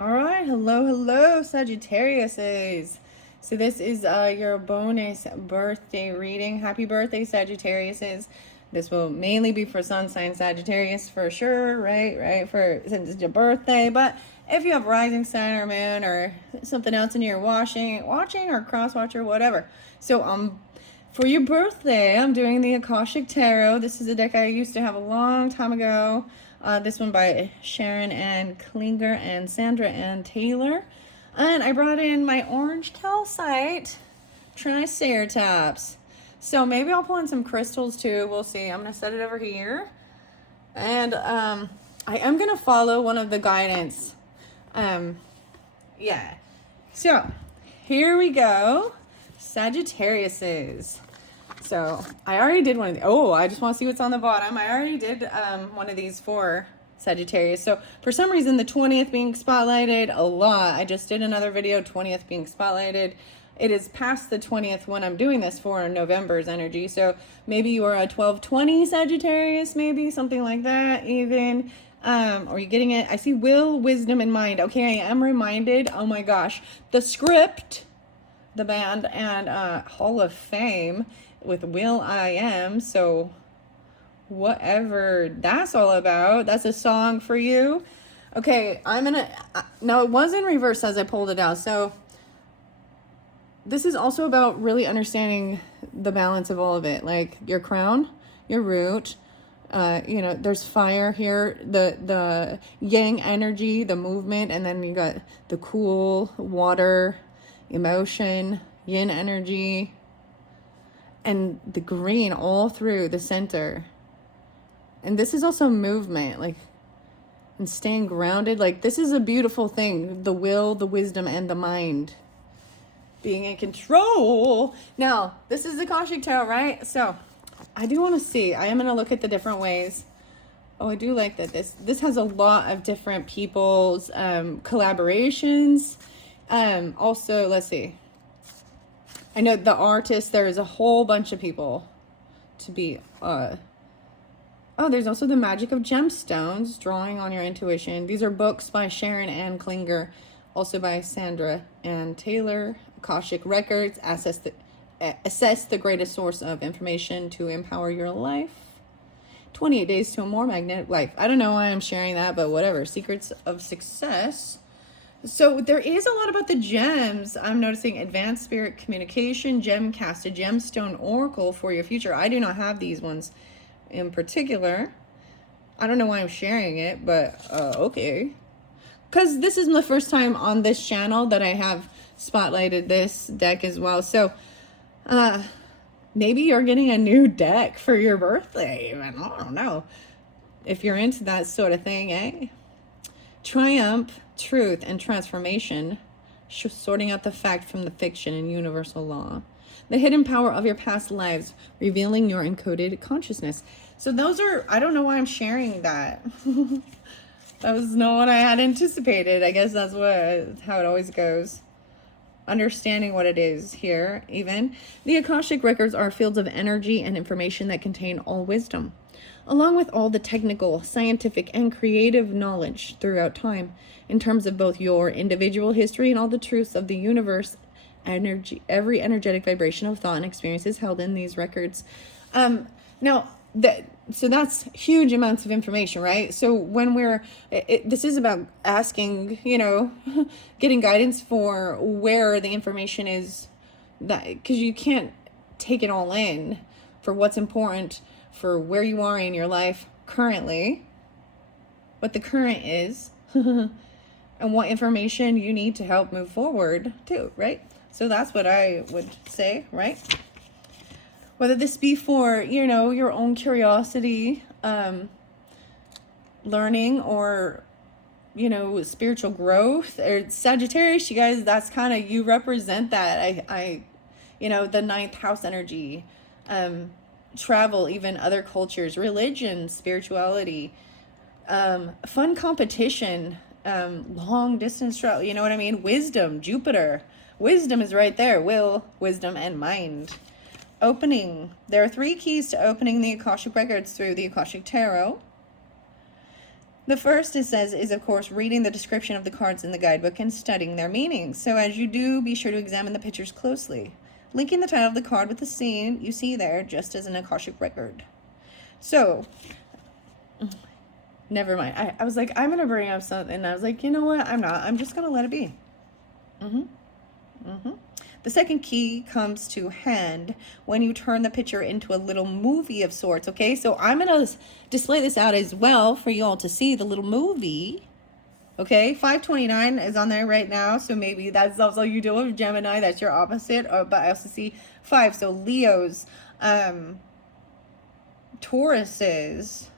All right, hello, Sagittariuses. So this is your bonus birthday reading. Happy birthday, Sagittariuses. This will mainly be for sun sign Sagittarius for sure, right? For since it's your birthday, but if you have rising sun or moon or something else and you're watching or cross watch or whatever. So for your birthday, I'm doing the Akashic Tarot. This is a deck I used to have a long time ago. This one by Sharon Ann Klinger and Sandra Ann Taylor. And I brought in my orange calcite Triceratops. So maybe I'll pull in some crystals too. We'll see. I'm going to set it over here. And I am going to follow one of the guidance. Yeah. So here we go. Sagittariuses. So I already did one of the, I just want to see what's on the bottom. I already did one of these for Sagittarius. So for some reason, the 20th being spotlighted a lot. I just did another video, 20th being spotlighted. It is past the 20th when I'm doing this for November's energy. So maybe you are a 12/20 Sagittarius, maybe something like that even. Are you getting it? I see will, wisdom, and mind. Okay, I am reminded. Oh my gosh. The script, the band, and Hall of Fame with Will I Am. So whatever that's all about, that's a song for you. Okay, I'm gonna, no, it was in reverse as I pulled it out. So this is also about really understanding the balance of all of it, like your crown, your root. There's fire here, the yang energy, the movement, and then you got the cool water, emotion, yin energy, and the green all through the center. And this is also movement, like, and staying grounded. Like, this is a beautiful thing. The will, the wisdom, and the mind being in control. Now, this is the Akashic Tarot, right? So I do want to see. I am going to look at the different ways. Oh, I do like that this has a lot of different people's collaborations. Also, let's see. I know the artist, there is a whole bunch of people to be, there's also the magic of gemstones, drawing on your intuition. These are books by Sharon Ann Klinger, also by Sandra Ann Taylor. Akashic records, assess the greatest source of information to empower your life. 28 days to a more magnetic life. I don't know why I'm sharing that, but whatever. Secrets of success. So there is a lot about the gems. I'm noticing advanced spirit communication, gem cast, a gemstone oracle for your future. I do not have these ones in particular. I don't know why I'm sharing it, but okay. Because this is the first time on this channel that I have spotlighted this deck as well. So maybe you're getting a new deck for your birthday. Even. I don't know. If you're into that sort of thing, eh? Triumph, truth, and transformation, sorting out the fact from the fiction and universal law. The hidden power of your past lives, revealing your encoded consciousness. So those are, I don't know why I'm sharing that. That was not what I had anticipated. I guess that's how it always goes. Understanding what it is here, even. The Akashic records are fields of energy and information that contain all wisdom, along with all the technical, scientific, and creative knowledge throughout time, in terms of both your individual history and all the truths of the universe, energy, every energetic vibration of thought and experiences held in these records. So that's huge amounts of information, right? So when this is about asking, getting guidance for where the information is, that because you can't take it all in for what's important for where you are in your life currently, what the current is, and what information you need to help move forward too, right? So that's what I would say, right? Whether this be for, your own curiosity, learning, or, spiritual growth, or Sagittarius, you guys, that's kind of, you represent that. The ninth house energy, travel, even other cultures, religion, spirituality, fun competition, long distance travel, you know what I mean? Wisdom, Jupiter. Wisdom is right there. Will, wisdom, and mind. Opening. There are 3 keys to opening the Akashic records through the Akashic Tarot. The first, it says, is of course reading the description of the cards in the guidebook and studying their meanings. So as you do, be sure to examine the pictures closely, linking the title of the card with the scene you see there, just as an Akashic record. So, never mind. I was like, I'm going to bring up something. And I was like, you know what? I'm not. I'm just going to let it be. The second key comes to hand when you turn the picture into a little movie of sorts, okay? So I'm going to display this out as well for you all to see the little movie, okay? 529 is on there right now, so maybe that's also you deal with Gemini. That's your opposite, but I also see 5. So Leos, Tauruses.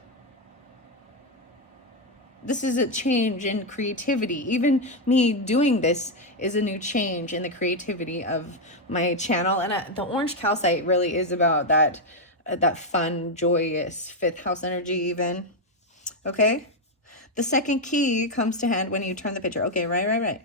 This is a change in creativity. Even me doing this is a new change in the creativity of my channel. And the orange calcite really is about that fun, joyous 5th house energy even. Okay? The second key comes to hand when you turn the picture. Okay, right.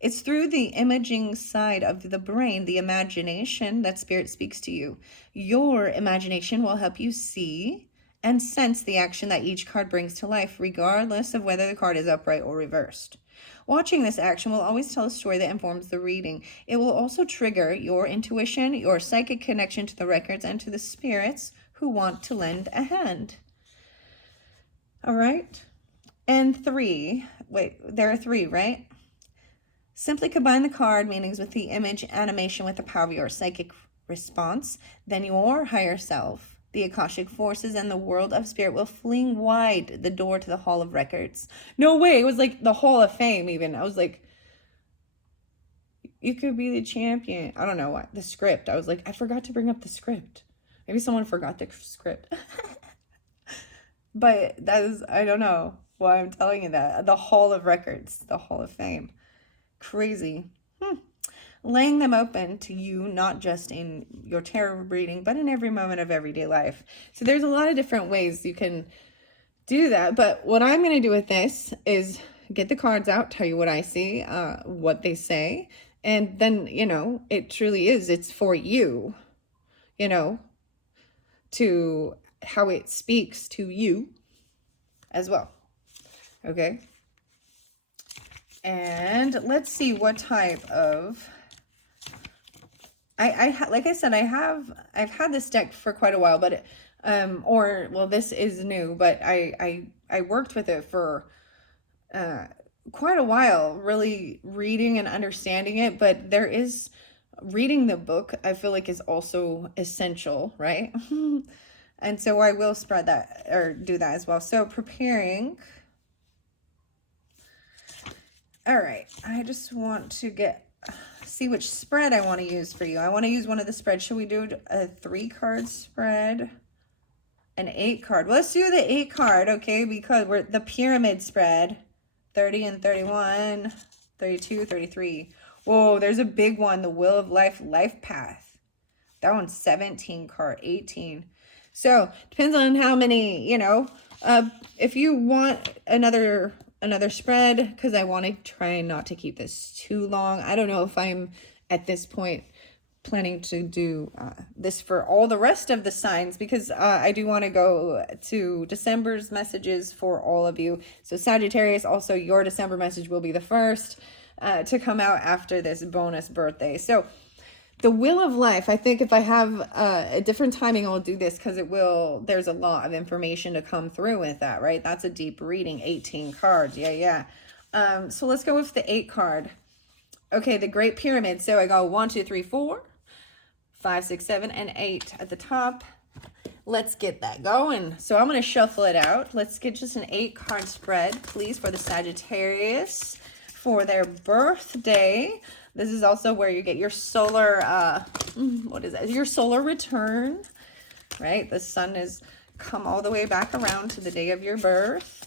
It's through the imaging side of the brain, the imagination, that spirit speaks to you. Your imagination will help you see and sense the action that each card brings to life, regardless of whether the card is upright or reversed. Watching this action will always tell a story that informs the reading. It will also trigger your intuition, your psychic connection to the records, and to the spirits who want to lend a hand. All right? And 3, there are 3, right? Simply combine the card meanings with the image animation with the power of your psychic response. Then your higher self, the Akashic forces, and the world of spirit will fling wide the door to the Hall of Records. No way. It was like the Hall of Fame even. I was like, you could be the champion. I don't know what. The script. I was like, I forgot to bring up the script. Maybe someone forgot the script. But that is, I don't know why I'm telling you that. The Hall of Records. The Hall of Fame. Crazy. Laying them open to you, not just in your tarot reading, but in every moment of everyday life. So there's a lot of different ways you can do that. But what I'm going to do with this is get the cards out, tell you what I see, what they say. And then, you know, it truly is. It's for you, you know, to how it speaks to you as well. Okay. And let's see what type of... like I said, I've had this deck for quite a while, but this is new, but I worked with it for quite a while, really reading and understanding it. But there is reading the book, I feel like, is also essential, right? And so I will spread that or do that as well. So preparing. All right, I just want to see which spread I want to use for you. I want to use one of the spreads. Should we do a 3-card spread? An 8-card. Well, let's do the 8-card, okay? Because we're the pyramid spread. 30 and 31, 32, 33. Whoa, there's a big one. The Wheel of Life, Life Path. That one's 17 card, 18. So, depends on how many, you know. If you want another spread, because I want to try not to keep this too long. I don't know if I'm at this point planning to do this for all the rest of the signs, because I do want to go to December's messages for all of you. So Sagittarius, also your December message will be the first to come out after this bonus birthday. So the Wheel of Life, I think if I have a different timing, I'll do this, because there's a lot of information to come through with that, right? That's a deep reading, 18 cards. Yeah. So let's go with the 8 card. Okay, the Great Pyramid. So I go 1, 2, 3, 4, 5, 6, 7, and 8 at the top. Let's get that going. So I'm going to shuffle it out. Let's get just an 8-card spread, please, for the Sagittarius for their birthday. This is also where you get your solar, what is that? Your solar return, right? The sun has come all the way back around to the day of your birth.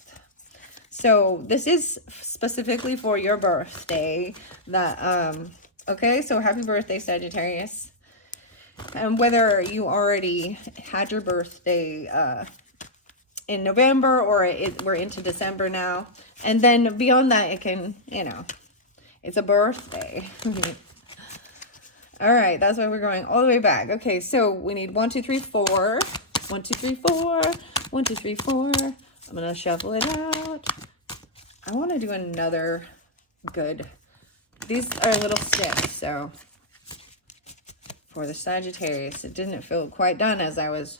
So this is specifically for your birthday. Okay, so happy birthday, Sagittarius. And whether you already had your birthday in November or we're into December now. And then beyond that, it can, you know, it's a birthday. All right, that's why we're going all the way back. Okay, so we need 1, 2, 3, 4. 1, 2, 3, 4. 1, 2, 3, 4. I'm going to shuffle it out. I want to do another good. These are little sticks, so for the Sagittarius, it didn't feel quite done as I was.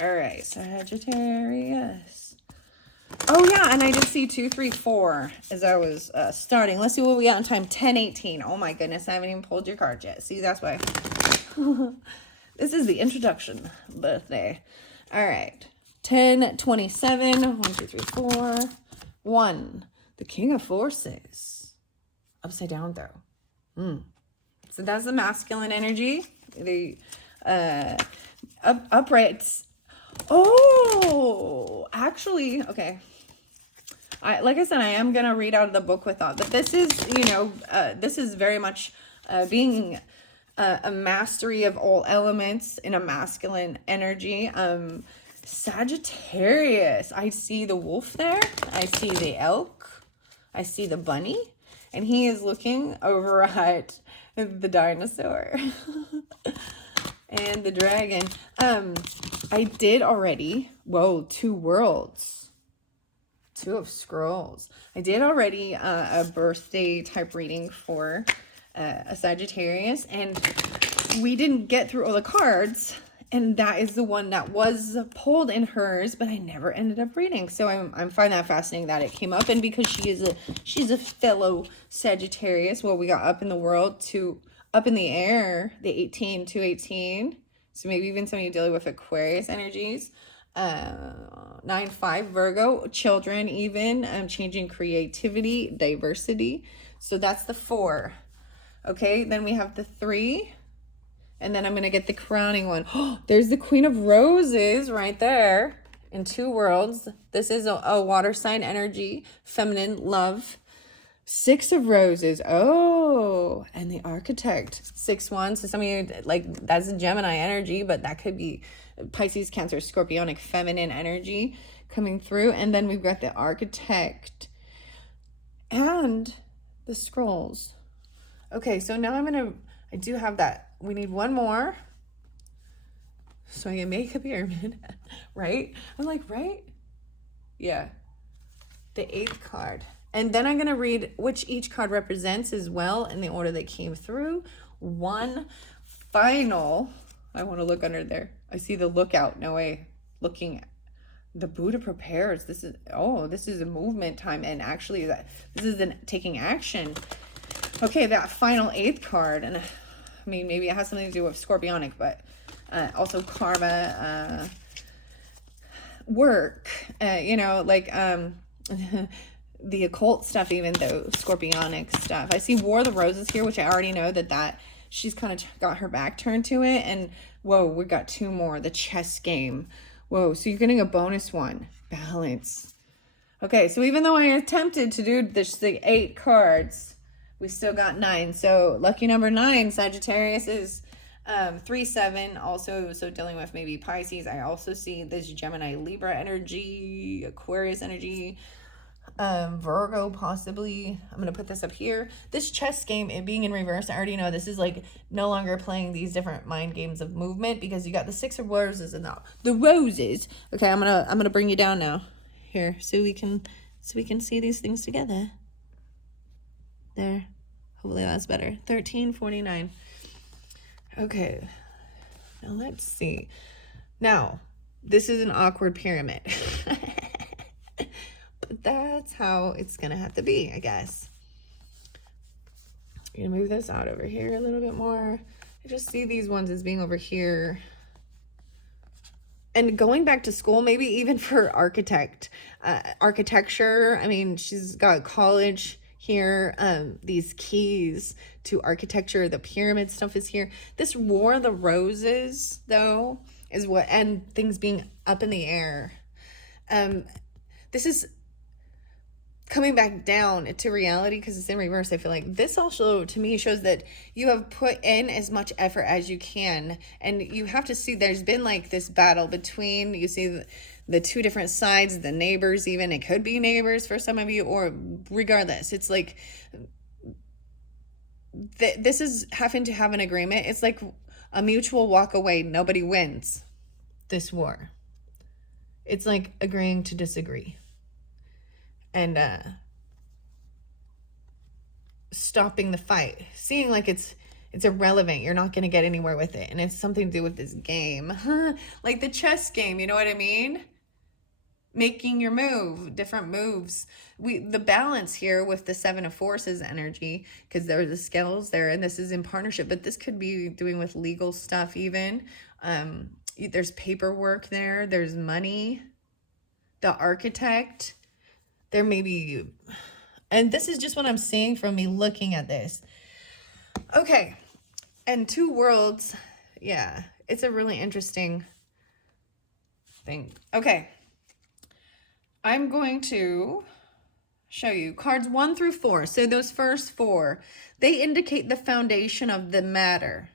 All right, Sagittarius. Oh yeah, and I did see 2, 3, 4 as I was starting. Let's see what we got in time. 10, 18. Oh my goodness, I haven't even pulled your card yet. See, that's why. This is the introduction birthday. All right. 10, 27. 1, 2, 3, 4. 1. The King of Forces. Upside down though. So that's the masculine energy. The uprights. Oh, actually, okay. Like I said, I am going to read out of the book with thought. But this is, you know, this is very much being a mastery of all elements in a masculine energy. Sagittarius. I see the wolf there. I see the elk. I see the bunny. And he is looking over at the dinosaur. And the dragon. I did already. Whoa, 2 worlds. 2 of scrolls. I did already a birthday type reading for a Sagittarius, and we didn't get through all the cards, and that is the one that was pulled in hers, but I never ended up reading. So I'm find that fascinating that it came up, and because she's a fellow Sagittarius. Well, we got up in the world to up in the air, the 18 to 18. So maybe even some of you dealing with Aquarius energies. 9-5 Virgo, children even, changing creativity, diversity. So that's the 4. Okay, then we have the 3. And then I'm going to get the crowning one. Oh, there's the Queen of Roses right there in 2 worlds. This is a water sign energy, feminine, love. 6 of Roses. Oh, and the Architect. 6-1. So some of you, like, that's a Gemini energy, but that could be Pisces, Cancer, Scorpionic, feminine energy coming through. And then we've got the Architect and the Scrolls. Okay, so now I do have that. We need one more. So I can make a pyramid, right? I'm like, right? Yeah. The 8th card. And then I'm going to read which each card represents as well in the order they came through. One final. I want to look under there. I see the lookout. No way. Looking. The Buddha prepares. This is a movement time. And actually, this is taking action. Okay, that final 8th card. And I mean, maybe it has something to do with Scorpionic, but also karma, work, you know, like the occult stuff, even though Scorpionic stuff. I see War of the Roses here, which I already know that she's kind of got her back turned to it. And whoa, we got 2 more. The chess game. Whoa, so you're getting a bonus one. Balance. Okay, so even though I attempted to do the 8 cards, we still got 9. So lucky number 9, Sagittarius is 3-7. Also, so dealing with maybe Pisces. I also see this Gemini, Libra energy, Aquarius energy, Virgo possibly. I'm gonna put this up here. This chess game, it being in reverse, I already know this is like no longer playing these different mind games of movement, because you got the 6 of Roses and the roses. Okay, I'm gonna bring you down now here so we can see these things together. There, hopefully that's better. 1349. Okay, now let's see. Now this is an awkward pyramid. But that's how it's gonna have to be, I guess. I'm gonna move this out over here a little bit more. I just see these ones as being over here. And going back to school, maybe even for architecture. I mean, she's got college here. These keys to architecture, the pyramid stuff is here. This War of the Roses, though, is what, and things being up in the air. This is coming back down to reality because it's in reverse. I feel like this also to me shows that you have put in as much effort as you can, and you have to see there's been like this battle between, you see the 2 different sides, the neighbors, even it could be neighbors for some of you, or regardless, it's like this is having to have an agreement. It's like a mutual walk away. Nobody wins this war. It's like agreeing to disagree. And stopping the fight. Seeing like it's irrelevant. You're not going to get anywhere with it. And it's something to do with this game. Like the chess game, you know what I mean? Making your move, different moves. The balance here with the Seven of Forces energy, because there are the scales there, and this is in partnership, but this could be doing with legal stuff even. There's paperwork there, there's money, the architect, there may be, and this is just what I'm seeing from me looking at this. Okay, and two worlds, yeah, it's a really interesting thing. Okay. I'm going to show you cards 1 through 4. So those first 4, they indicate the foundation of the matter,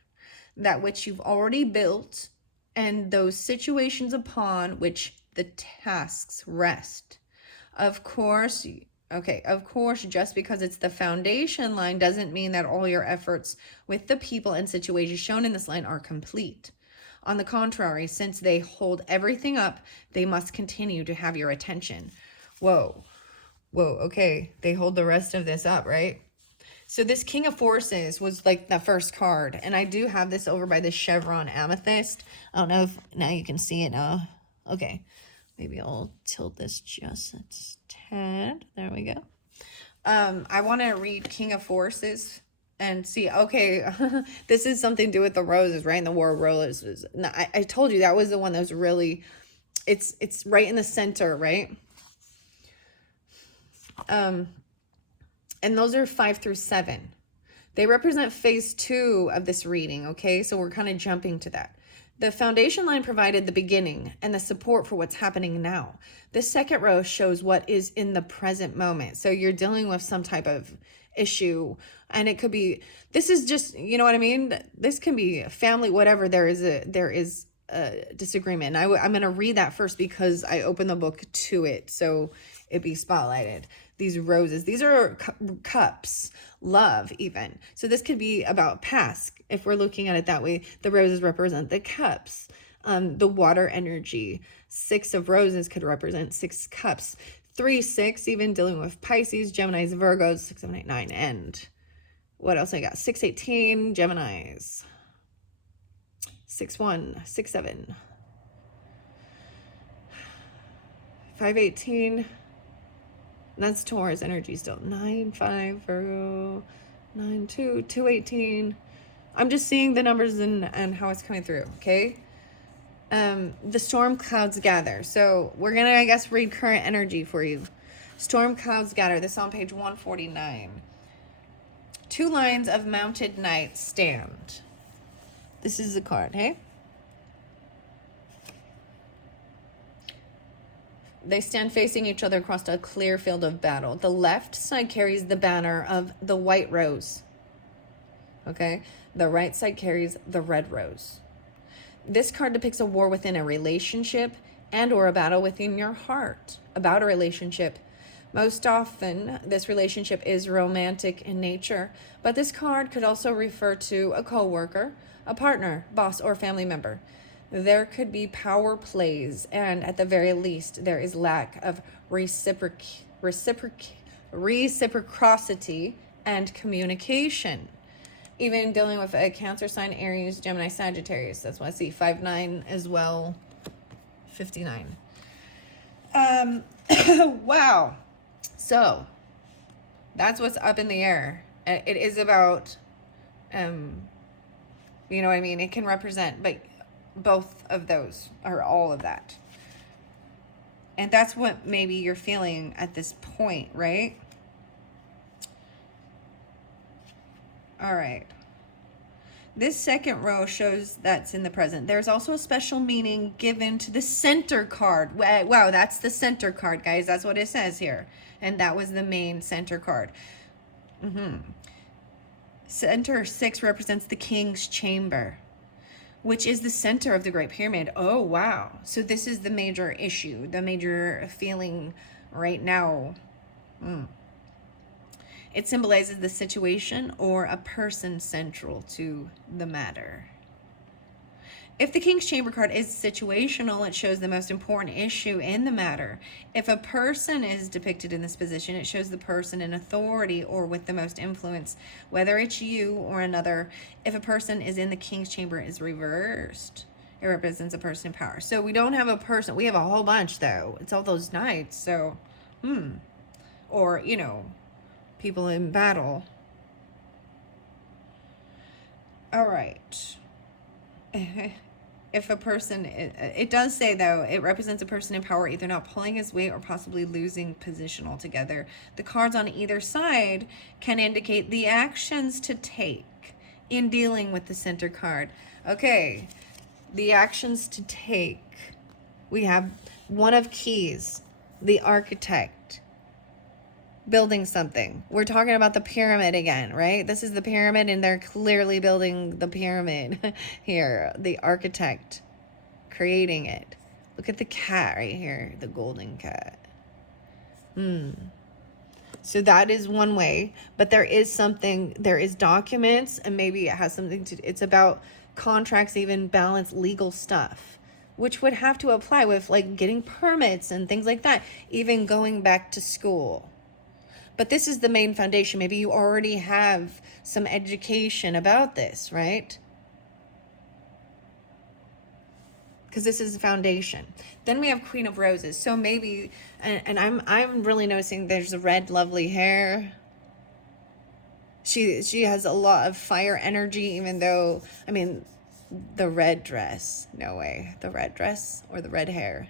that which you've already built, and those situations upon which the tasks rest. Of course, just because it's the foundation line doesn't mean that all your efforts with the people and situations shown in this line are complete. On the contrary, since they hold everything up, they must continue to have your attention. Whoa, okay. They hold the rest of this up, right? So this King of Forces was like the first card. And I do have this over by the Chevron Amethyst. I don't know if now you can see it now. Okay, maybe I'll tilt this just a tad. There we go. I want to read King of Forces and see, okay, this is something to do with the roses, right? And the War of Roses. I told you that was the one that was really, it's right in the center, right? And those are 5 through 7. They represent phase 2 of this reading, okay? So we're kind of jumping to that. The foundation line provided the beginning and the support for what's happening now. The second row shows what is in the present moment. So you're dealing with some type of issue, and it could be, this is just, you know what I mean? This can be family, whatever. There is a disagreement. I'm going to read that first because I opened the book to it, so it be spotlighted. These roses, these are cups, love even. So this could be about past. If we're looking at it that way, the roses represent the cups, the water energy. 6 of roses could represent 6 cups. 3, 6, even dealing with Pisces, Geminis, Virgos, 6, 7, 8, 9, and what else I got? 6, 18, Geminis. 6, 1, 6, 7. 5, 18. That's Taurus energy still. 9, 5, Virgo. 9, 2, 2, 18. I'm just seeing the numbers and how it's coming through, okay? The storm clouds gather. So we're going to, I guess, read current energy for you. Storm clouds gather. This is on page 149. 2 lines of mounted knights stand. This is the card, hey? They stand facing each other across a clear field of battle. The left side carries the banner of the white rose. Okay? The right side carries the red rose. This card depicts a war within a relationship and or a battle within your heart about a relationship. Most often, this relationship is romantic in nature, but this card could also refer to a coworker, a partner, boss, or family member. There could be power plays, and at the very least, there is lack of reciprocity and communication. Even dealing with a Cancer sign, Aries, Gemini, Sagittarius. That's what I see. 5-9 as well. 59. Wow. So that's what's up in the air. It is about, you know what I mean? It can represent, but both of those or all of that. And that's what maybe you're feeling at this point, right? All right. This second row shows that's in the present. There's also a special meaning given to the center card. Wow, that's the center card, guys. That's what it says here. And that was the main center card. Center 6 represents the king's chamber, which is the center of the Great Pyramid. Oh, wow. So this is the major issue, the major feeling right now. It symbolizes the situation or a person central to the matter. If the King's Chamber card is situational, it shows the most important issue in the matter. If a person is depicted in this position, it shows the person in authority or with the most influence, whether it's you or another. If a person is in the King's Chamber is reversed, it represents a person in power. So we don't have a person. We have a whole bunch, though. It's all those knights. So, or, you know, people in battle. All right. If a person, it does say, though, it represents a person in power either not pulling his weight or possibly losing position altogether. The cards on either side can indicate the actions to take in dealing with the center card. Okay, the actions to take. We have one of keys, the architect, building something. We're talking about the pyramid again, right? This is the pyramid, and they're clearly building the pyramid here. The architect creating it. Look at the cat right here, the golden cat. So that is one way, but there is something, there is documents, and maybe it has something to, it's about contracts, even balance, legal stuff, which would have to apply with like getting permits and things like that, even going back to school. But this is the main foundation. Maybe you already have some education about this, right? Because this is the foundation. Then we have Queen of Roses. So maybe, and I'm really noticing there's a red, lovely hair. She has a lot of fire energy, even though, I mean, the red dress, no way. The red dress or the red hair.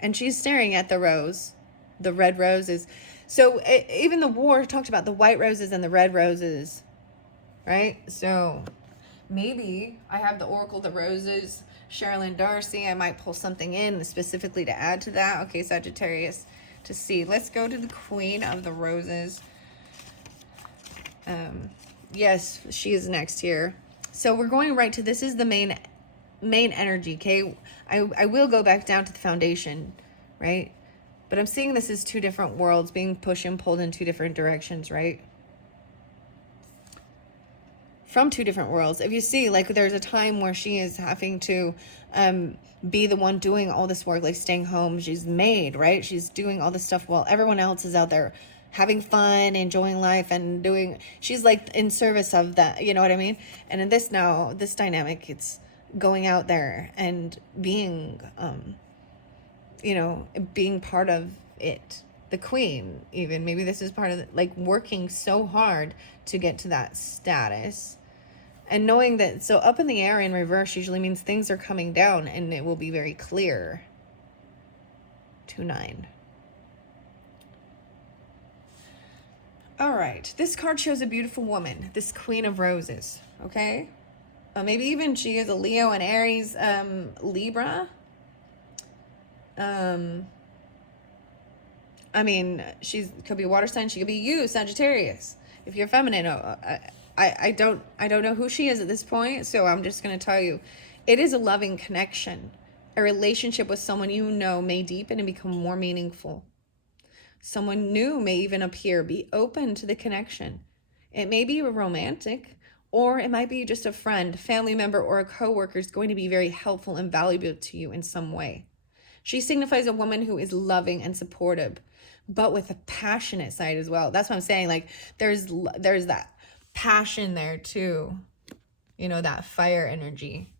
And she's staring at the rose. The red roses. So even the war talked about the white roses and the red roses, right? So maybe I have the Oracle of the Roses, Sherilyn Darcy. I might pull something in specifically to add to that. Okay, Sagittarius, to see. Let's go to the Queen of the Roses. Yes, she is next here. So we're going right to, this is the main energy, okay? I will go back down to the foundation, right? But I'm seeing this as two different worlds being pushed and pulled in two different directions, right? From two different worlds. If you see, like, there's a time where she is having to be the one doing all this work, like staying home. She's maid, right? She's doing all this stuff while everyone else is out there having fun, enjoying life, and doing, she's like in service of that, you know what I mean? And in this now, this dynamic, it's going out there and being, you know, being part of it. The queen, even, maybe this is part of it, like working so hard to get to that status. And knowing that, so up in the air in reverse usually means things are coming down and it will be very clear. 2-9. All right, this card shows a beautiful woman, this Queen of Roses, okay? Maybe even she is a Leo and Aries, Libra. I mean, could be a water sign. She could be you, Sagittarius. If you're feminine, I don't know who she is at this point, so I'm just going to tell you, it is a loving connection. A relationship with someone you know may deepen and become more meaningful. Someone new may even appear. Be open to the connection. It may be romantic, or it might be just a friend, family member, or a coworker is going to be very helpful and valuable to you in some way. She signifies a woman who is loving and supportive, but with a passionate side as well. That's what I'm saying. Like, there's that passion there too. You know, that fire energy.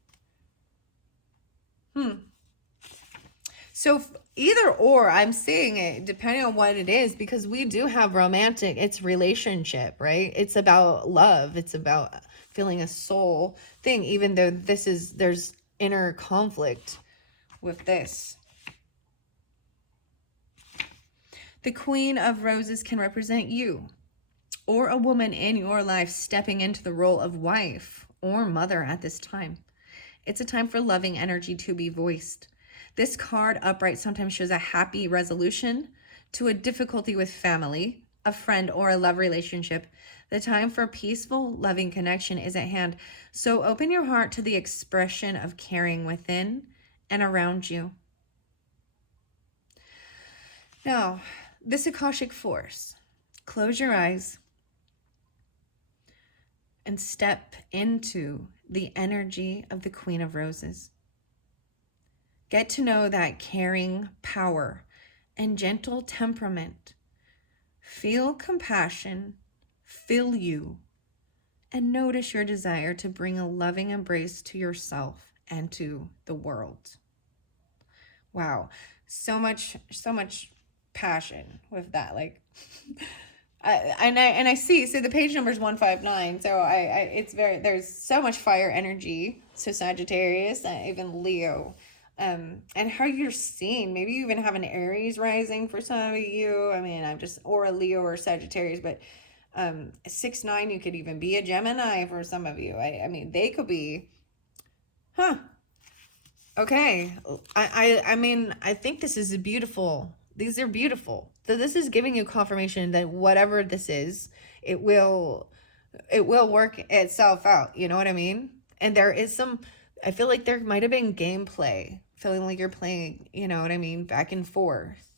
So either or, I'm seeing it depending on what it is, because we do have romantic, it's relationship, right? It's about love. It's about feeling a soul thing, even though there's inner conflict with this. The Queen of Roses can represent you or a woman in your life stepping into the role of wife or mother at this time. It's a time for loving energy to be voiced. This card upright sometimes shows a happy resolution to a difficulty with family, a friend, or a love relationship. The time for peaceful, loving connection is at hand. So open your heart to the expression of caring within and around you. Now, this Akashic force. Close your eyes. and step into the energy of the Queen of Roses. Get to know that caring power and gentle temperament. Feel compassion, feel you, and notice your desire to bring a loving embrace to yourself and to the world. Wow, so much passion with that. Like, I see. So the page number is 159. So there's so much fire energy. So Sagittarius, even Leo, and how you're seeing. Maybe you even have an Aries rising for some of you. I mean, or a Leo or Sagittarius, but 6-9, you could even be a Gemini for some of you. I mean, they could be, okay. I mean, I think this is beautiful. These are beautiful. So this is giving you confirmation that whatever this is, it will work itself out. You know what I mean? And there is I feel like there might have been gameplay, feeling like you're playing, you know what I mean, back and forth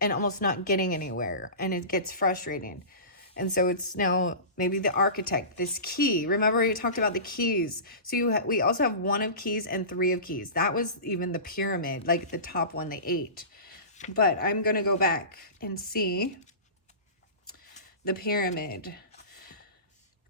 and almost not getting anywhere. And it gets frustrating. And so it's now maybe the architect, this key. Remember you talked about the keys. So we also have 1 of keys and 3 of keys. That was even the pyramid, like the top one, the 8. But I'm going to go back and see the pyramid.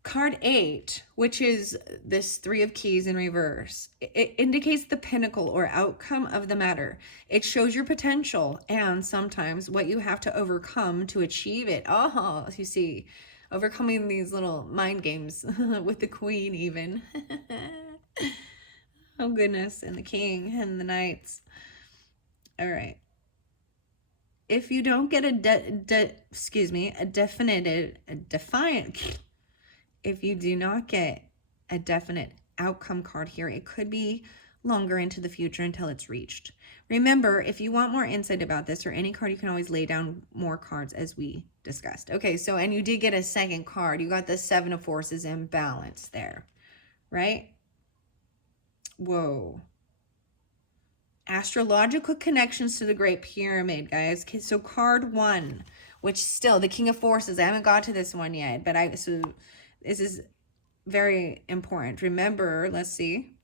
Card 8, which is this 3 of keys in reverse, it indicates the pinnacle or outcome of the matter. It shows your potential and sometimes what you have to overcome to achieve it. Oh, you see, overcoming these little mind games with the queen even. Oh, goodness. And the king and the knights. All right. If you don't get if you do not get a definite outcome card here, it could be longer into the future until it's reached. Remember, if you want more insight about this or any card, you can always lay down more cards as we discussed. Okay, so, and you did get a second card. You got the 7 of Forces in balance there, right? Whoa. Astrological connections to the Great Pyramid, guys. Okay, so card 1, which still, the King of Forces. I haven't got to this one yet, but this is very important. Remember, let's see.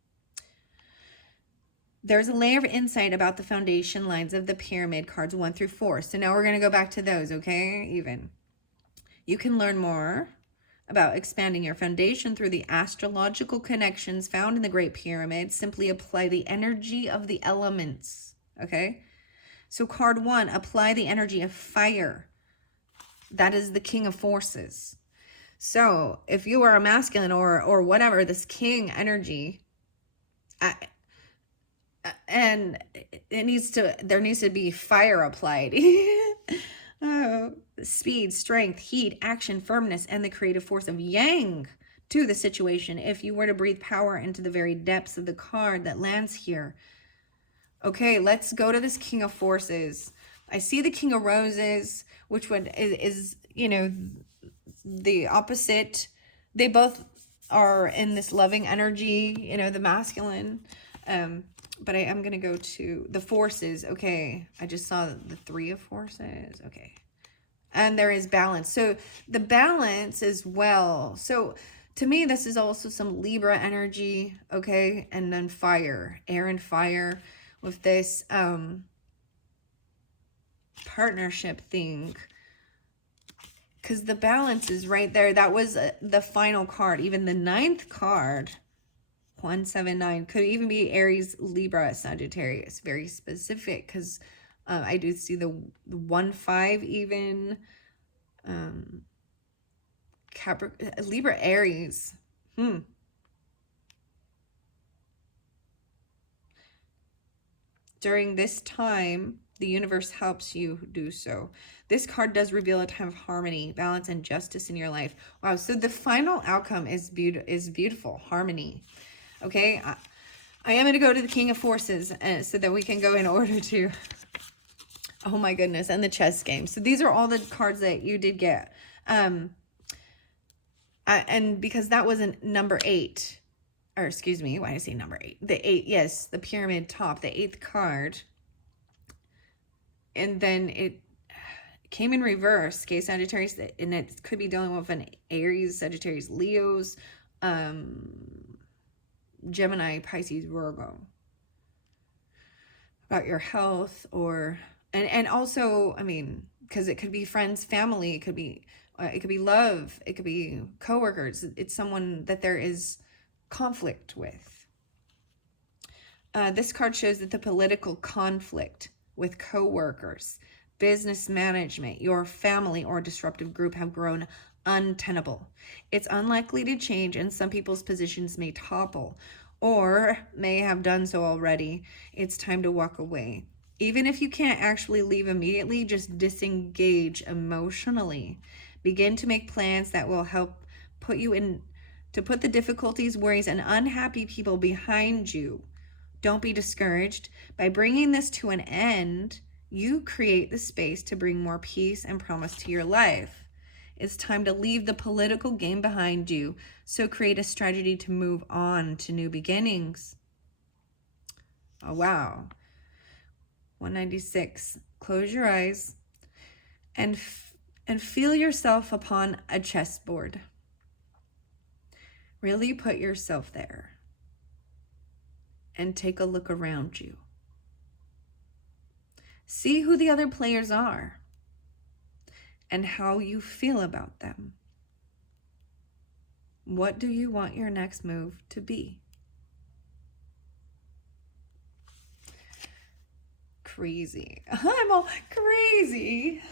There's a layer of insight about the foundation lines of the pyramid, cards 1 through 4. So now we're going to go back to those, okay? Even. You can learn more about expanding your foundation through the astrological connections found in the Great Pyramid. Simply apply the energy of the elements, okay? So card 1, apply the energy of fire. That is the King of Forces. So if you are a masculine or whatever, this king energy, and there needs to be fire applied. Speed, strength, heat, action, firmness, and the creative force of yang to the situation. If you were to breathe power into the very depths of the card that lands here. Okay, let's go to this King of Forces. I see the King of Roses, which is you know, the opposite. They both are in this loving energy, you know, the masculine. But I am going to go to the Forces. Okay, I just saw the 3 of Forces. Okay. And there is balance. So the balance as well. So to me, this is also some Libra energy. Okay. And then fire, air and fire with this partnership thing. Because the balance is right there. That was the final card. Even the 9th card, 179, could even be Aries, Libra, Sagittarius. Very specific, because I do see the 1-5 even. Libra, Aries. During this time, the universe helps you do so. This card does reveal a time of harmony, balance, and justice in your life. Wow, so the final outcome is beautiful. Harmony. Okay, I am going to go to the King of Forces so that we can go in order to... Oh my goodness, and the chess game. So these are all the cards that you did get. And because that wasn't number 8, or excuse me, why did I say number 8? The 8, yes, the pyramid top, the 8th card. And then came in reverse, okay, Sagittarius, and it could be dealing with an Aries, Sagittarius, Leos, Gemini, Pisces, Virgo, about your health, or and also, I mean, because it could be friends, family, it could be love, it could be coworkers. It's someone that there is conflict with. This card shows that the political conflict with coworkers, business management, your family, or disruptive group have grown untenable. It's unlikely to change, and some people's positions may topple or may have done so already. It's time to walk away. Even if you can't actually leave immediately, just disengage emotionally. Begin to make plans that will help put the difficulties, worries, and unhappy people behind you. Don't be discouraged. By bringing this to an end, you create the space to bring more peace and promise to your life. It's time to leave the political game behind you, so create a strategy to move on to new beginnings. Oh, wow. 196. Close your eyes and feel yourself upon a chessboard. Really put yourself there and take a look around you. See who the other players are and how you feel about them. What do you want your next move to be? Crazy. I'm all crazy.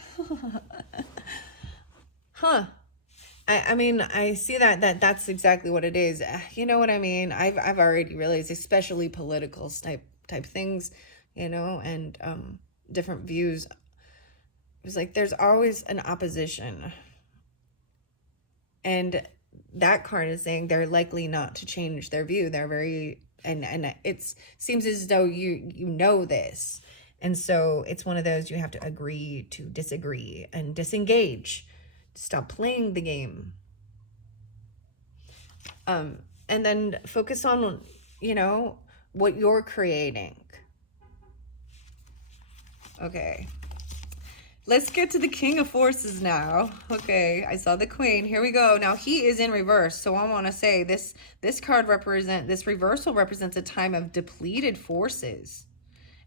Huh. I mean, I see that's exactly what it is. You know what I mean? I've already realized, especially political type things, you know, and different views. It's like there's always an opposition. And that card is saying they're likely not to change their view. They're very, and it seems as though you know this. And so it's one of those, you have to agree to disagree and disengage. Stop playing the game. And then focus on, you know, what you're creating. Okay. Let's get to the King of Forces now. Okay, I saw the Queen. Here we go. Now he is in reverse. So I want to say this reversal represents a time of depleted forces,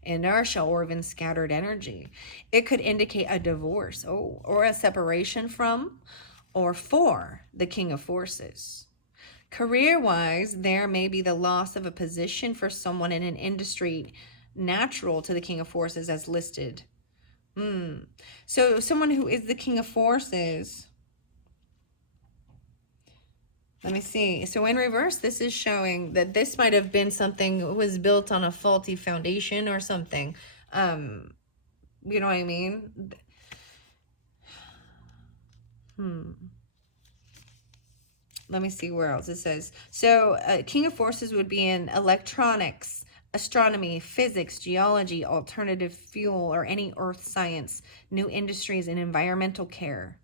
inertia, or even scattered energy. It could indicate a divorce or a separation from or for the King of Forces. Career-wise, there may be the loss of a position for someone in an industry natural to the King of Forces as listed. So someone who is the King of Forces, let me see. So in reverse, this is showing that this might have been something that was built on a faulty foundation or something. You know what I mean? Let me see where else it says. So King of Forces would be in electronics, astronomy, physics, geology, alternative fuel, or any earth science, new industries, and environmental care.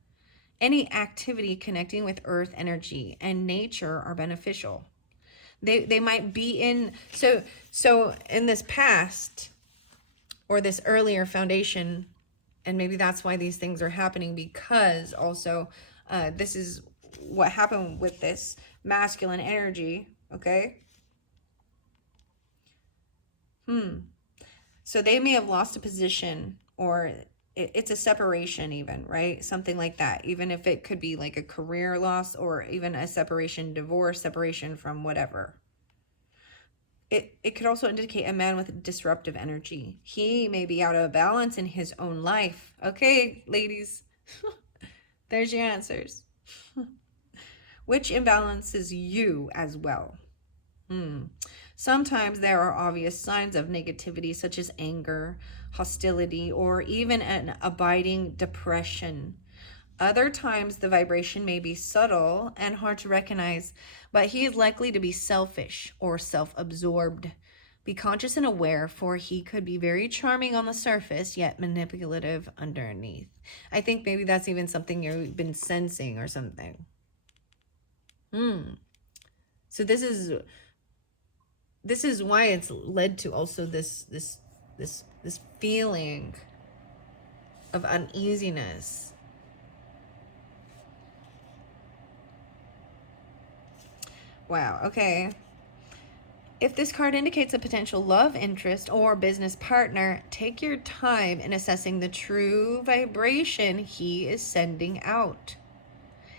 Any activity connecting with earth energy and nature are beneficial. They might be in, so in this past or this earlier foundation, and maybe that's why these things are happening, because also this is what happened with this masculine energy, okay? So they may have lost a position, or it's a separation even, right? Something like that. Even if it could be like a career loss or even a separation, divorce, separation from whatever. It could also indicate a man with disruptive energy. He may be out of balance in his own life. Okay, ladies, there's your answers. Which imbalances you as well. Sometimes there are obvious signs of negativity, such as anger, hostility, or even an abiding depression. Other times the vibration may be subtle and hard to recognize, but he is likely to be selfish or self-absorbed. Be conscious and aware, for he could be very charming on the surface, yet manipulative underneath. I think maybe that's even something you've been sensing or something. So this is why it's led to also this feeling of uneasiness. Wow, okay. If this card indicates a potential love interest or business partner, take your time in assessing the true vibration he is sending out.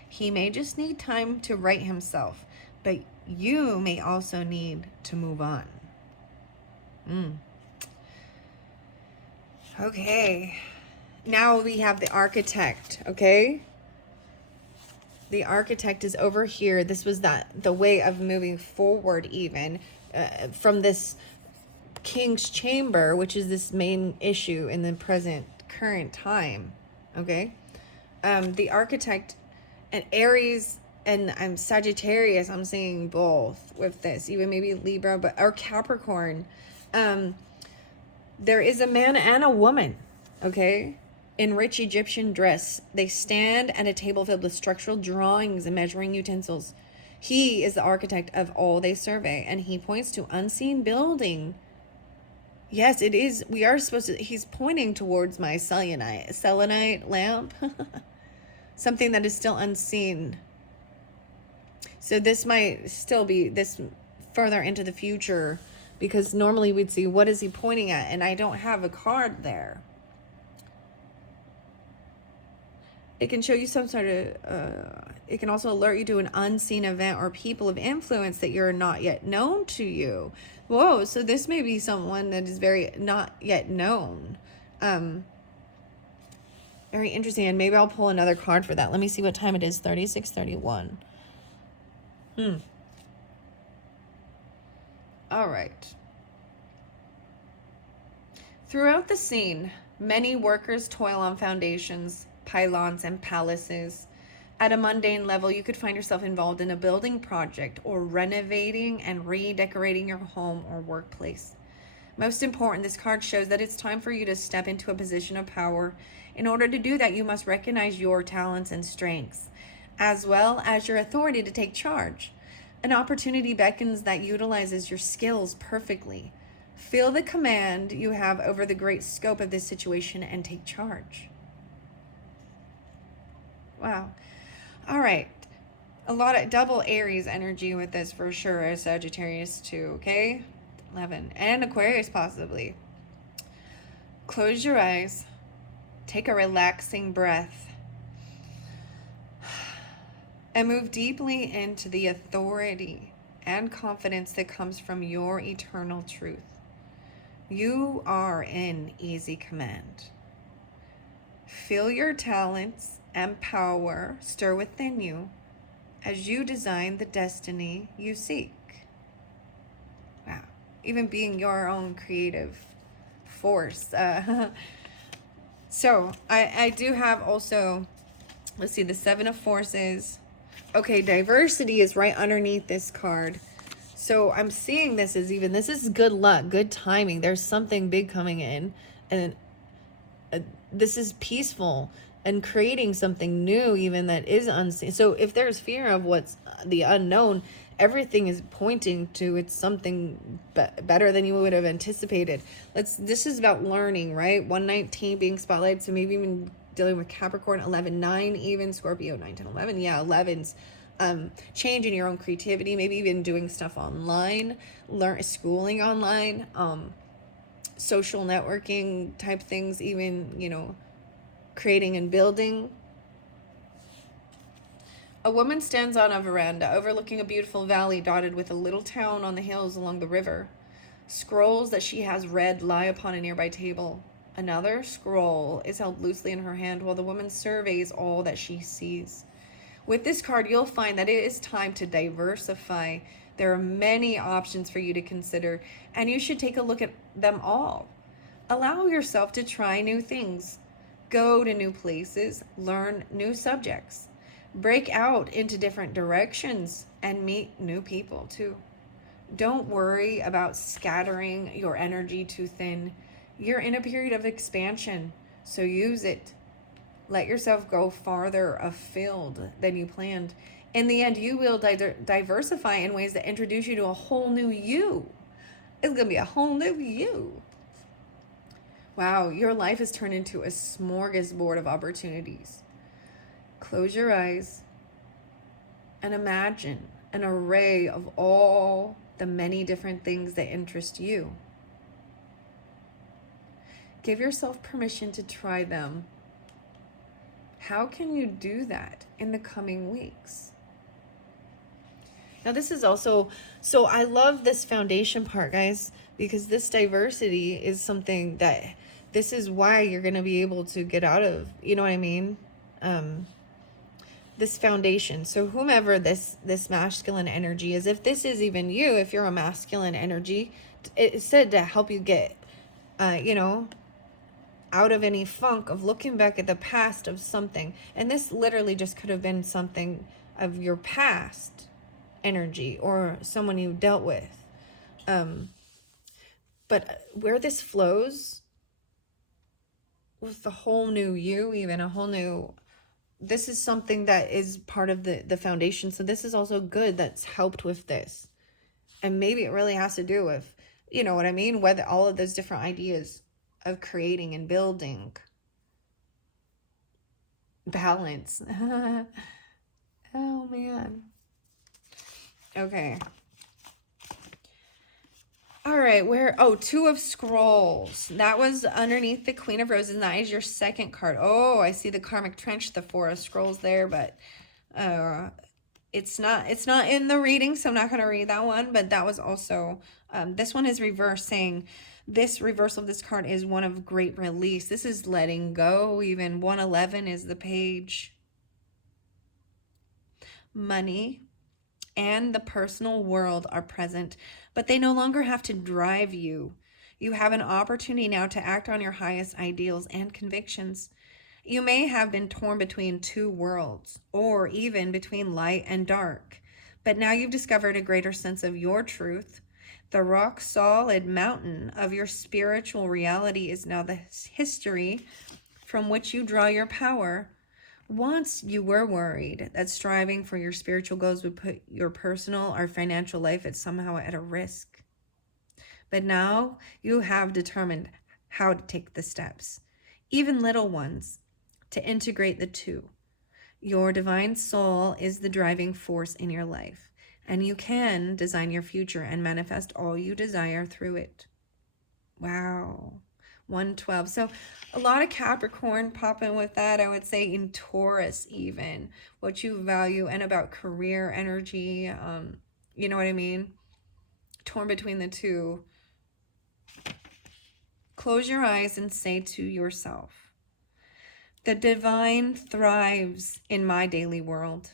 He may just need time to right himself, but you may also need to move on. Okay. Now we have the architect, okay? The architect is over here. This was the way of moving forward even from this king's chamber, which is this main issue in the current time, okay? The architect and Aries and I'm Sagittarius, I'm seeing both with this, even maybe Libra, or Capricorn. There is a man and a woman, okay? In rich Egyptian dress. They stand at a table filled with structural drawings and measuring utensils. He is the architect of all they survey, and he points to unseen building. Yes, it is. We are supposed to, he's pointing towards my selenite lamp. Something that is still unseen. So this might still be this further into the future, because normally we'd see, what is he pointing at? And I don't have a card there. It can show you some sort of, it can also alert you to an unseen event or people of influence that you're not yet known to you. Whoa, so this may be someone that is very not yet known. Very interesting. And maybe I'll pull another card for that. Let me see what time it is. 36:31. All right. Throughout the scene, many workers toil on foundations, pylons, and palaces. At a mundane level, you could find yourself involved in a building project or renovating and redecorating your home or workplace. Most important, this card shows that it's time for you to step into a position of power. In order to do that, you must recognize your talents and strengths, as well as your authority to take charge. An opportunity beckons that utilizes your skills perfectly. Feel the command you have over the great scope of this situation and take charge. Wow. All right. A lot of double Aries energy with this for sure, as Sagittarius too, okay? 11. And Aquarius possibly. Close your eyes. Take a relaxing breath. And move deeply into the authority and confidence that comes from your eternal truth. You are in easy command. Feel your talents and power stir within you as you design the destiny you seek. Wow. Even being your own creative force. So I do have also, let's see, the Seven of Forces. Okay, diversity is right underneath this card. So I'm seeing this as even, this is good luck, good timing. There's something big coming in. And this is peaceful and creating something new even that is unseen. So if there's fear of what's the unknown, everything is pointing to it's something better than you would have anticipated. This is about learning, right? 119 being spotlighted, so maybe even dealing with Capricorn. 11-9 even, Scorpio 9-10-11. Yeah, 11's changing your own creativity, maybe even doing stuff online, schooling online, social networking type things, even, you know, creating and building. A woman stands on a veranda overlooking a beautiful valley dotted with a little town on the hills along the river. Scrolls that she has read lie upon a nearby table. Another scroll is held loosely in her hand while the woman surveys all that she sees. With this card, you'll find that it is time to diversify. There are many options for you to consider, and you should take a look at them all. Allow yourself to try new things. Go to new places, learn new subjects. Break out into different directions and meet new people too. Don't worry about scattering your energy too thin. You're in a period of expansion, so use it. Let yourself go farther afield than you planned. In the end, you will diversify in ways that introduce you to a whole new you. It's going to be a whole new you. Wow, your life is turned into a smorgasbord of opportunities. Close your eyes and imagine an array of all the many different things that interest you. Give yourself permission to try them. How can you do that in the coming weeks? Now, this is also, so I love this foundation part, guys, because this diversity is something that, this is why you're going to be able to get out of, you know what I mean? This foundation. So whomever this masculine energy is, if this is even you, if you're a masculine energy, it's said to help you get, you know, out of any funk of looking back at the past of something. And this literally just could have been something of your past energy or someone you dealt with. But where this flows with the whole new you, even a whole new, this is something that is part of the foundation. So this is also good that's helped with this. And maybe it really has to do with, you know what I mean? Whether all of those different ideas of creating and building balance. Oh man. Okay. All right, where, oh, Two of Scrolls. That was underneath the Queen of Roses, and that is your second card. Oh, I see the Karmic Trench, the Four of Scrolls there, but it's not in the reading, so I'm not going to read that one, but that was also, this one is reversed, saying this reversal of this card is one of great release. This is letting go. Even 111 is the page. Money and the personal world are present, but they no longer have to drive you. You have an opportunity now to act on your highest ideals and convictions. You may have been torn between two worlds, or even between light and dark, but now you've discovered a greater sense of your truth. The rock-solid mountain of your spiritual reality is now the history from which you draw your power. Once you were worried that striving for your spiritual goals would put your personal or financial life somehow at a risk. But now you have determined how to take the steps, even little ones, to integrate the two. Your divine soul is the driving force in your life, and you can design your future and manifest all you desire through it. Wow. 112. So a lot of Capricorn popping with that. I would say in Taurus, even what you value, and about career energy. You know what I mean? Torn between the two. Close your eyes and say to yourself, the divine thrives in my daily world.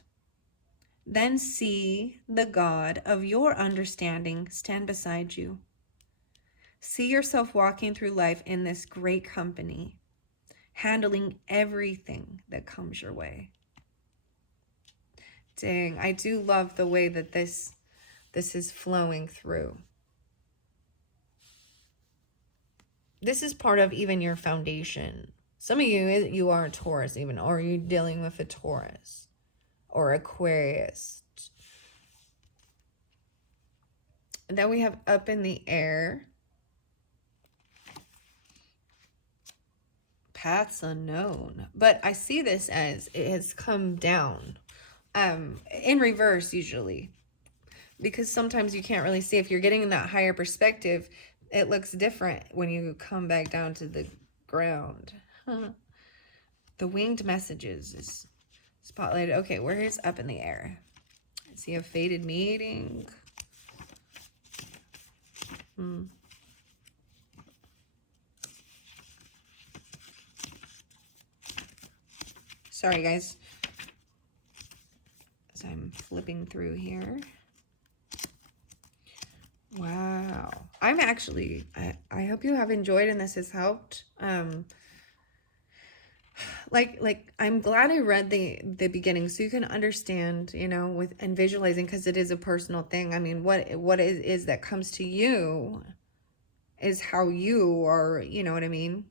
Then see the God of your understanding stand beside you. See yourself walking through life in this great company, handling everything that comes your way. Dang, I do love the way that this is flowing through. This is part of even your foundation. Some of you are a Taurus even, or you're dealing with a Taurus or Aquarius. And then we have up in the air. Paths unknown, but I see this as it has come down in reverse usually, because sometimes you can't really see. If you're getting in that higher perspective, it looks different when you come back down to the ground. The winged messages is spotlighted. Okay, where is up in the air? I see a fated meeting. Sorry, guys, as I'm flipping through here. Wow. I'm actually, I hope you have enjoyed and this has helped. Like I'm glad I read the beginning so you can understand, you know, and visualizing, because it is a personal thing. I mean, what it is that comes to you is how you are, you know what I mean?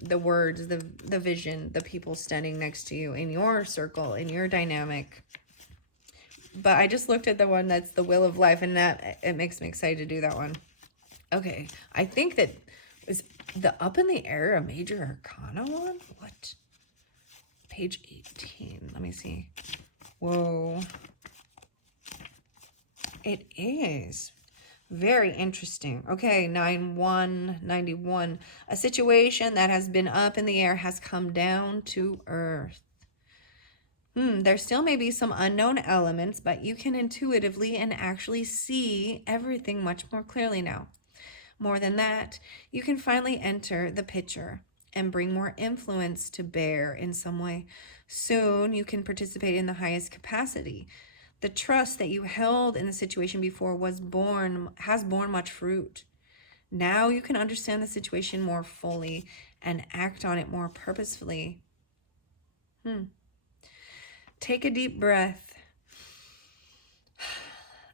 The words, the vision, the people standing next to you in your circle, in your dynamic. But I just looked at the one that's the Wheel of Life, and that it makes me excited to do that one. Okay, I think that is the Up in the Air a major arcana one? What? Page 18. Let me see. Whoa. It is. Very interesting. Okay, 9-1-91. A situation that has been up in the air has come down to earth. There still may be some unknown elements, but you can intuitively and actually see everything much more clearly now. More than that, you can finally enter the picture and bring more influence to bear in some way. Soon, you can participate in the highest capacity. The trust that you held in the situation before has borne much fruit. Now you can understand the situation more fully and act on it more purposefully. Take a deep breath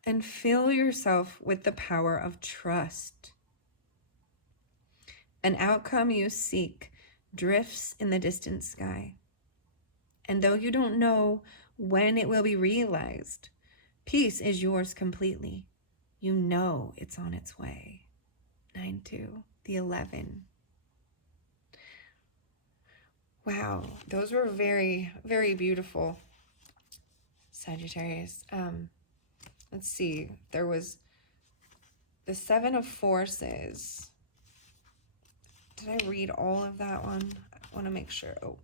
and fill yourself with the power of trust. An outcome you seek drifts in the distant sky. And though you don't know when it will be realized, peace is yours completely. You know it's on its way. 9-2, the 11. Wow, those were very, very beautiful, Sagittarius. Let's see. There was the 7 of Forces. Did I read all of that one? I want to make sure. Oh.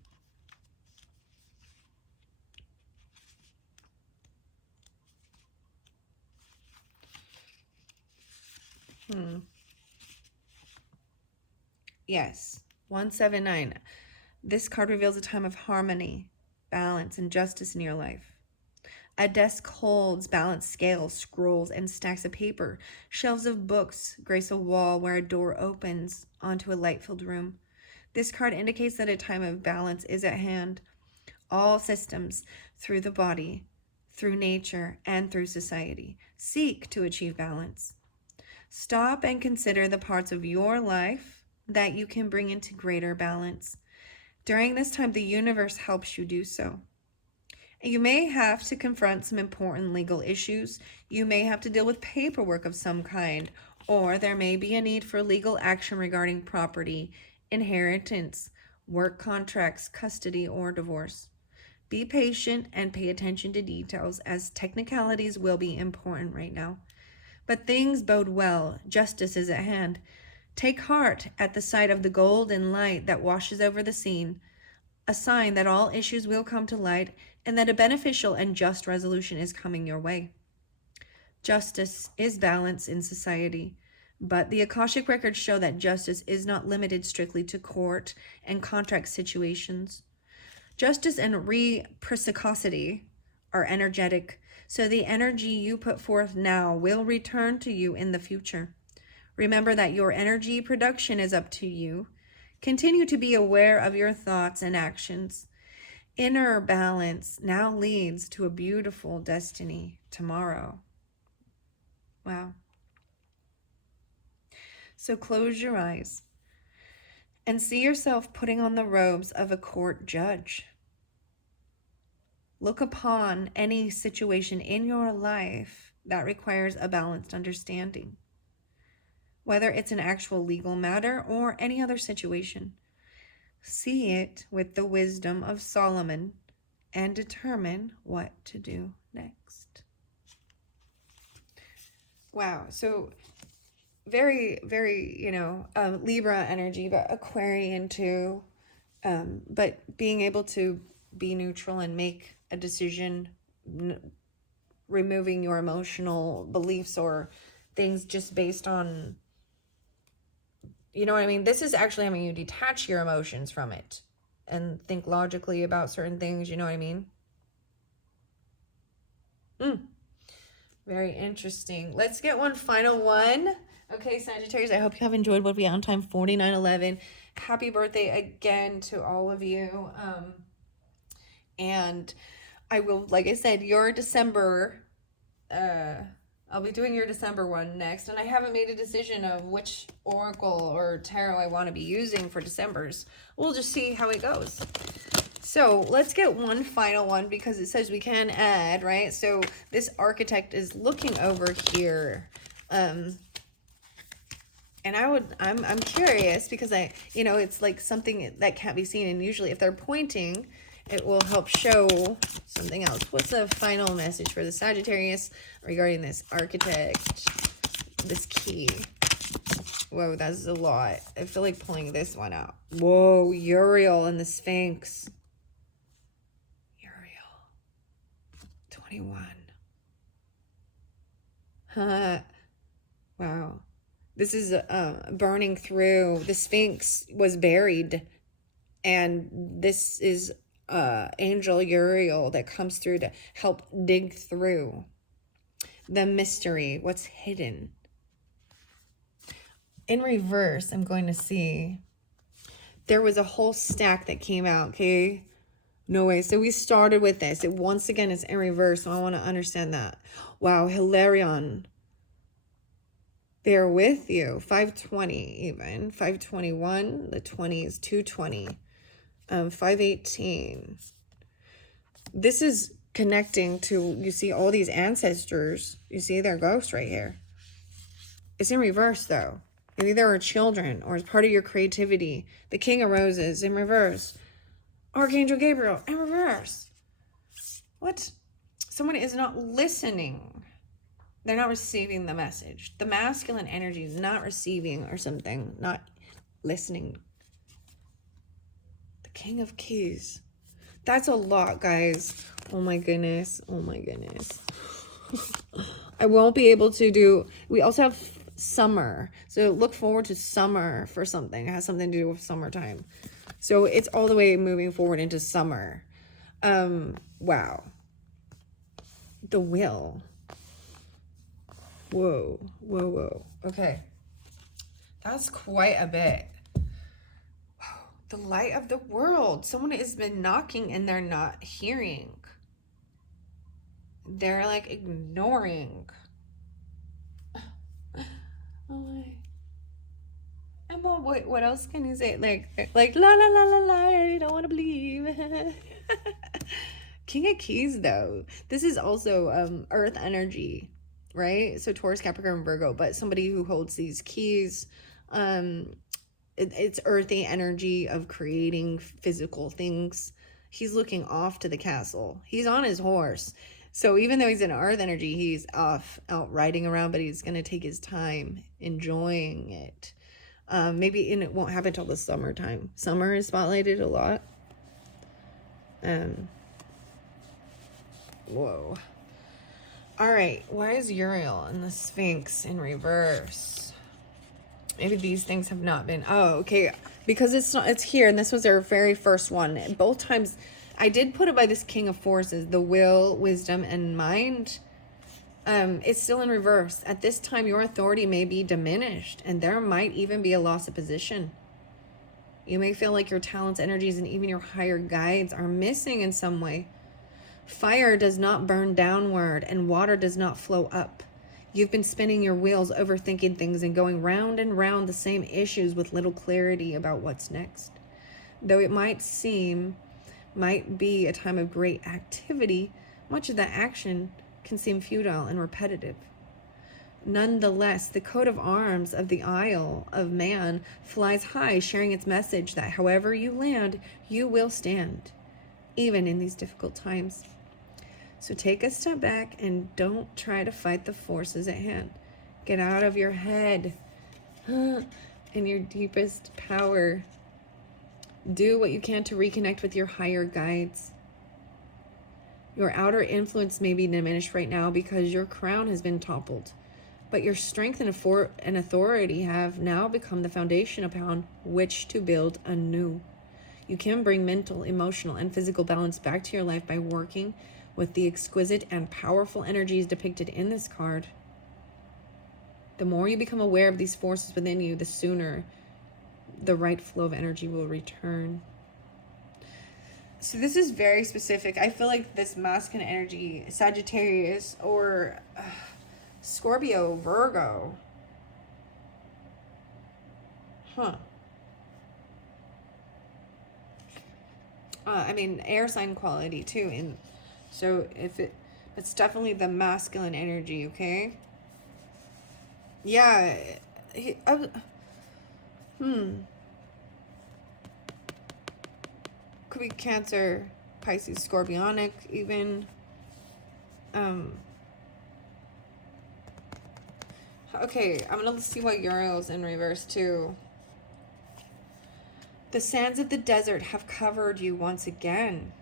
Yes. 179. This card reveals a time of harmony, balance, and justice in your life. A desk holds balanced scales, scrolls, and stacks of paper. Shelves of books grace a wall where a door opens onto a light-filled room. This card indicates that a time of balance is at hand. All systems, through the body, through nature, and through society, seek to achieve balance. Stop and consider the parts of your life that you can bring into greater balance. During this time, the universe helps you do so. You may have to confront some important legal issues. You may have to deal with paperwork of some kind, or there may be a need for legal action regarding property, inheritance, work contracts, custody, or divorce. Be patient and pay attention to details, as technicalities will be important right now. But things bode well. Justice is at hand. Take heart at the sight of the golden light that washes over the scene, a sign that all issues will come to light and that a beneficial and just resolution is coming your way. Justice is balance in society, but the Akashic records show that justice is not limited strictly to court and contract situations. Justice and reciprocity are energetic, so the energy you put forth now will return to you in the future. Remember that your energy production is up to you. Continue to be aware of your thoughts and actions. Inner balance now leads to a beautiful destiny tomorrow. Wow. So close your eyes and see yourself putting on the robes of a court judge. Look upon any situation in your life that requires a balanced understanding, whether it's an actual legal matter or any other situation. See it with the wisdom of Solomon and determine what to do next. Wow, so very, very, Libra energy, but Aquarian too. But being able to be neutral and make a decision, removing your emotional beliefs or things just based on, you know what I mean? This is actually having you detach your emotions from it and think logically about certain things, you know what I mean? Very interesting. Let's get one final one. Okay, Sagittarius, I hope you have enjoyed what we on time 4911. Happy birthday again to all of you. And I will, like I said, your December, I'll be doing your December one next, and I haven't made a decision of which oracle or tarot I want to be using for December's. We'll just see how it goes. So let's get one final one because it says we can add, right? So this architect is looking over here. And I'm curious because it's like something that can't be seen. And usually if they're pointing, it will help show something else. What's the final message for the Sagittarius regarding this architect, this key? Whoa, that's a lot. I feel like pulling this one out. Whoa, Uriel and the Sphinx. Uriel. 21. Wow. This is burning through. The Sphinx was buried. And this is Angel Uriel that comes through to help dig through the mystery, what's hidden. In reverse, I'm going to see there was a whole stack that came out, okay? No way. So we started with this. It once again is in reverse, so I want to understand that. Wow, Hilarion. They're with you. 520 even. 521. The 20 is 220. 518. This is connecting to, you see all these ancestors. You see their ghosts right here. It's in reverse though. It either are children or it's part of your creativity. The King of Roses in reverse. Archangel Gabriel in reverse. What? Someone is not listening. They're not receiving the message. The masculine energy is not receiving or something, not listening. The King of Keys. That's a lot, guys. Oh my goodness. Oh my goodness. I won't be able to do... We also have summer. So look forward to summer for something. It has something to do with summertime. So it's all the way moving forward into summer. Wow. The will. Whoa. Whoa, whoa. Okay. That's quite a bit. The light of the world. Someone has been knocking and they're not hearing. They're like ignoring. Oh my. Emma, what else can you say? Like la la la la la, I don't want to believe. King of Keys though. This is also earth energy, right? So Taurus, Capricorn, Virgo, but somebody who holds these keys, it's earthy energy of creating physical things. He's looking off to the castle. He's on his horse. So even though he's in earth energy, he's off out riding around, but he's going to take his time enjoying it. Maybe it won't happen until the summertime. Summer is spotlighted a lot. Whoa. All right. Why is Uriel and the Sphinx in reverse? Maybe these things have not been... Oh, okay. Because it's here, and this was their very first one. Both times, I did put it by this King of Forces, the will, wisdom, and mind. It's still in reverse. At this time, your authority may be diminished, and there might even be a loss of position. You may feel like your talents, energies, and even your higher guides are missing in some way. Fire does not burn downward, and water does not flow up. You've been spinning your wheels, overthinking things, and going round and round the same issues with little clarity about what's next. Though it might be a time of great activity, much of that action can seem futile and repetitive. Nonetheless, the coat of arms of the Isle of Man flies high, sharing its message that however you land, you will stand, even in these difficult times. So take a step back and don't try to fight the forces at hand. Get out of your head and your deepest power. Do what you can to reconnect with your higher guides. Your outer influence may be diminished right now because your crown has been toppled, but your strength and authority have now become the foundation upon which to build anew. You can bring mental, emotional, and physical balance back to your life by working with the exquisite and powerful energies depicted in this card. The more you become aware of these forces within you, the sooner the right flow of energy will return. So this is very specific. I feel like this masculine energy, Sagittarius or Scorpio, Virgo. I mean, air sign quality too. And so it's definitely the masculine energy, okay? Yeah. Could be Cancer, Pisces, Scorpionic, even. Okay, I'm gonna see what Uriel's in reverse too. The sands of the desert have covered you once again.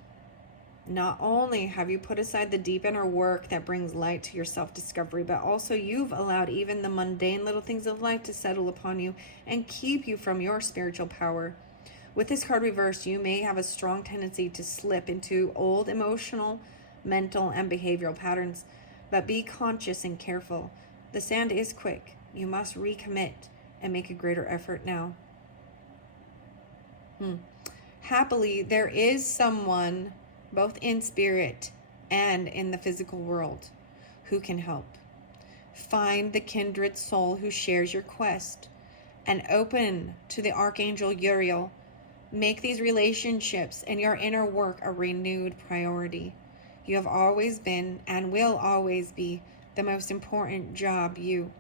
Not only have you put aside the deep inner work that brings light to your self-discovery, but also you've allowed even the mundane little things of life to settle upon you and keep you from your spiritual power. With this card reversed, you may have a strong tendency to slip into old emotional, mental, and behavioral patterns, but be conscious and careful. The sand is quick. You must recommit and make a greater effort now. Happily, there is someone, both in spirit and in the physical world, who can help. Find the kindred soul who shares your quest and open to the Archangel Uriel. Make these relationships and your inner work a renewed priority. You have always been and will always be the most important job you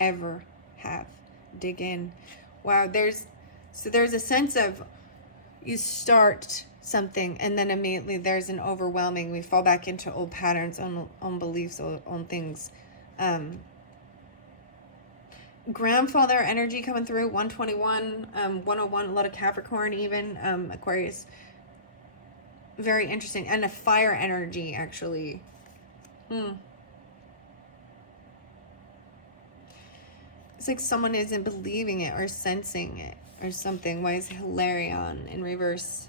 ever have. Dig in. Wow, there's a sense of you start something and then immediately there's an overwhelming, we fall back into old patterns, on beliefs, on things. Grandfather energy coming through, 121, 101, a lot of Capricorn even, Aquarius. Very interesting. And a fire energy, actually. It's like someone isn't believing it or sensing it or something. Why is Hilarion in reverse?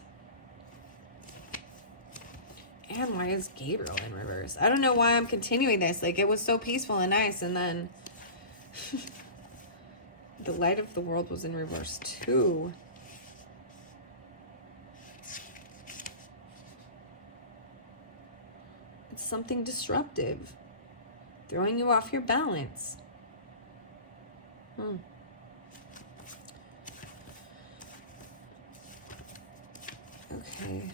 And why is Gabriel in reverse? I don't know why I'm continuing this. Like, it was so peaceful and nice, and then the light of the world was in reverse too. It's something disruptive, throwing you off your balance. Okay.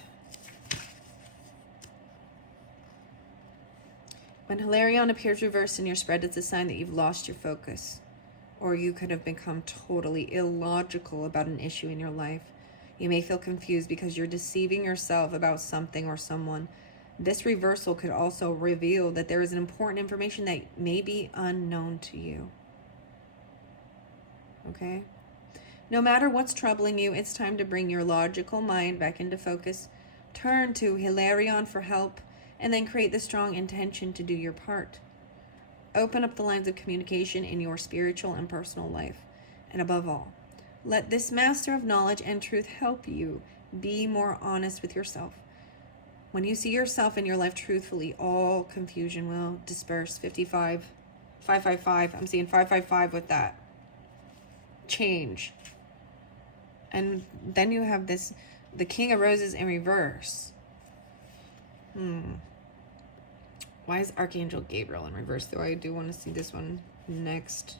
When Hilarion appears reversed in your spread, it's a sign that you've lost your focus, or you could have become totally illogical about an issue in your life. You may feel confused because you're deceiving yourself about something or someone. This reversal could also reveal that there is an important information that may be unknown to you. Okay? No matter what's troubling you, it's time to bring your logical mind back into focus. Turn to Hilarion for help, and then create the strong intention to do your part. Open up the lines of communication in your spiritual and personal life. And above all, let this master of knowledge and truth help you be more honest with yourself. When you see yourself in your life truthfully, all confusion will disperse. 555. I'm seeing 555 with that. Change. And then you have this, the King of Roses in reverse. Why is Archangel Gabriel in reverse, though? I do want to see this one next.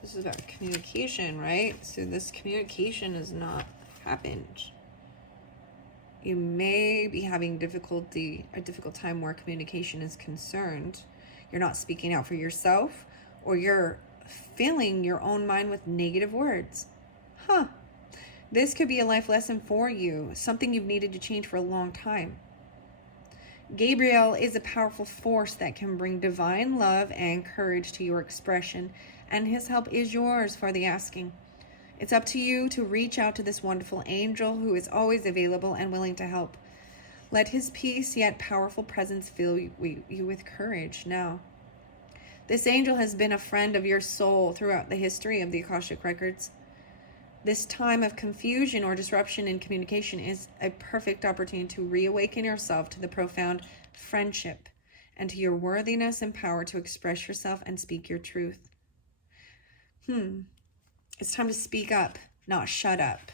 This is about communication, right? So this communication has not happened. You may be having a difficult time where communication is concerned. You're not speaking out for yourself, or you're filling your own mind with negative words. This could be a life lesson for you, something you've needed to change for a long time. Gabriel is a powerful force that can bring divine love and courage to your expression, and his help is yours for the asking. It's up to you to reach out to this wonderful angel who is always available and willing to help. Let his peace yet powerful presence fill you with courage now. This angel has been a friend of your soul throughout the history of the Akashic records. This time of confusion or disruption in communication is a perfect opportunity to reawaken yourself to the profound friendship and to your worthiness and power to express yourself and speak your truth. It's time to speak up, not shut up.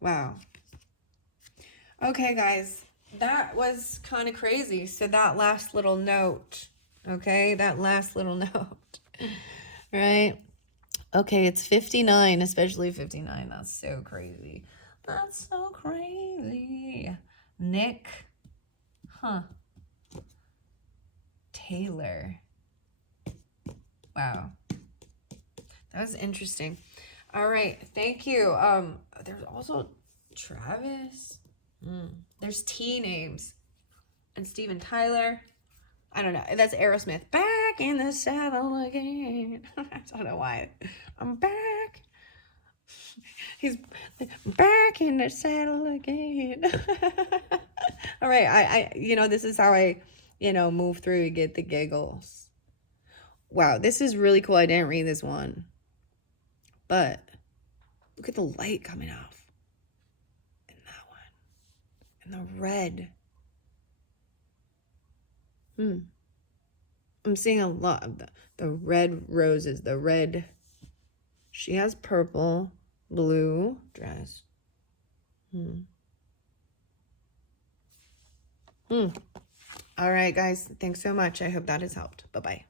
Wow. Okay, guys, that was kind of crazy. So that last little note, okay, right? Okay, it's 59, especially 59. That's so crazy. That's so crazy. Nick. Huh. Taylor. Wow. That was interesting. All right. Thank you. There's also Travis. There's T names. And Steven Tyler. I don't know. That's Aerosmith. Back in the saddle again. I don't know why. I'm back. He's back in the saddle again. All right. I you know, this is how I, you know, move through and get the giggles. Wow, this is really cool. I didn't read this one. But look at the light coming off. And that one. And the red. I'm seeing a lot of the red roses. The red. She has purple, blue dress. All right, guys. Thanks so much. I hope that has helped. Bye-bye.